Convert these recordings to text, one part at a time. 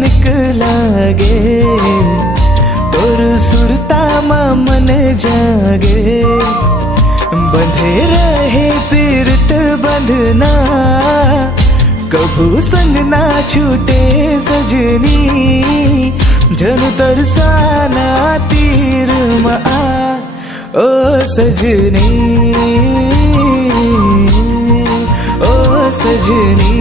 निकलागे तोर सुरता मन जागे बंधे रहे पीरत बंधना कभू संग ना छूटे सजनी जन तरसाना तीर आ ओ सजनी ओ सजनी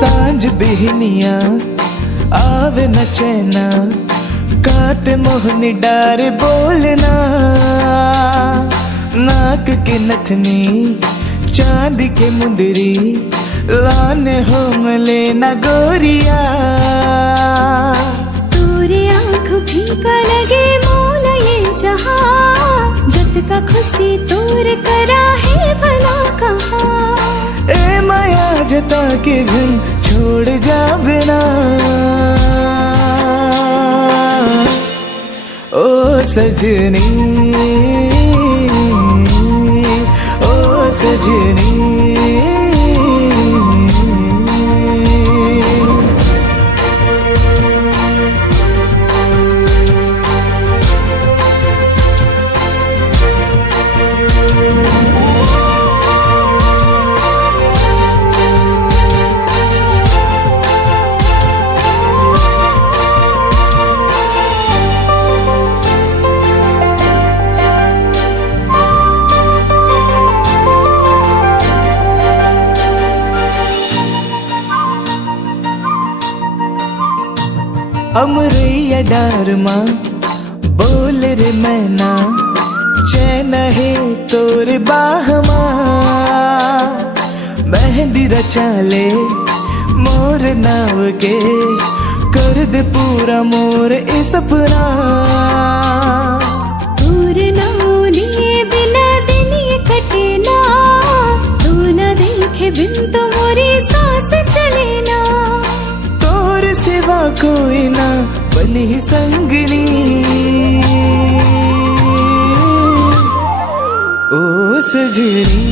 सांझ बिहनिया आवे न चैना काट मोहनी डार बोलना नाक के नथनी चांदी के मुंदरी लाने हो मले न गोरिया तोरे आँख फीका लगे मोला ये जहाँ जत का खुशी तोर करा है भला कहा ए माया जता के झन छोड़ जा बिना ओ सजनी ओ सजनी अमरैया डार माँ बोल रे मैना चैन है तोर बाहमा मेहंदी रचा ले मोर नाव के कर दे पूरा मोर ए सपना तोर नाव लिए बिना दिन ये कटे ना तू न देखे बिन तो मोरी सांस चले ना तोर सिवा कोई ना बनी संगनी ओ सजनी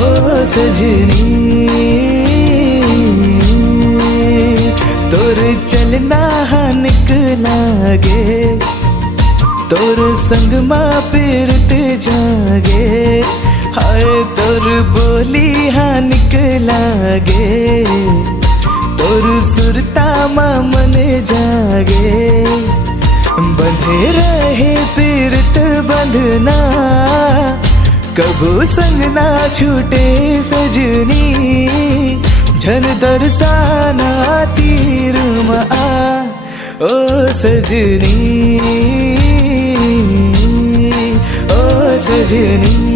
ओ सजनी तोर चलना निकलागे तोर संग माँ पीरत जागे हाय तोर बोली हाँ निकलागे तोर सुरता माँ मन जागे बंधे रहे पीरत बंधना कबू संग ना छूटे सजनी झन दरसाना तीर आ ओ सजनी ओ सजनी।